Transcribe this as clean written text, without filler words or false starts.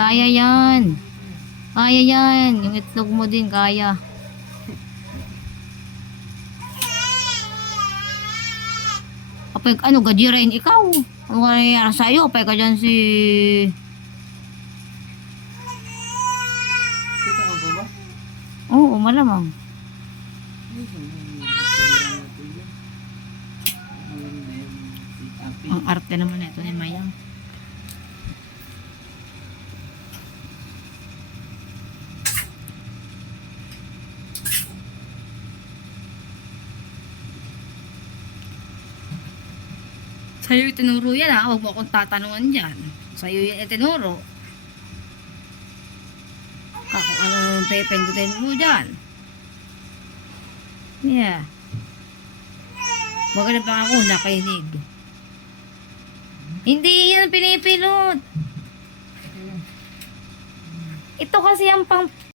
Kaya yan. Kaya yan. Yung itlog mo din, kaya. Apay, ano, gadirain ikaw. Ano ka nangyayari sa'yo? Apay ka dyan si... Kita ko ba? Oo, malamang. Ang arte naman ito ni Mayang. Sa'yo itinuro yan ha. Huwag mo akong tatanungan dyan. Sa'yo yan itinuro. Kung ano yung pepindutin mo dyan. Yeah. Magaling pa ako nakinig. Hindi yan pinipilot. Ito kasi ang pang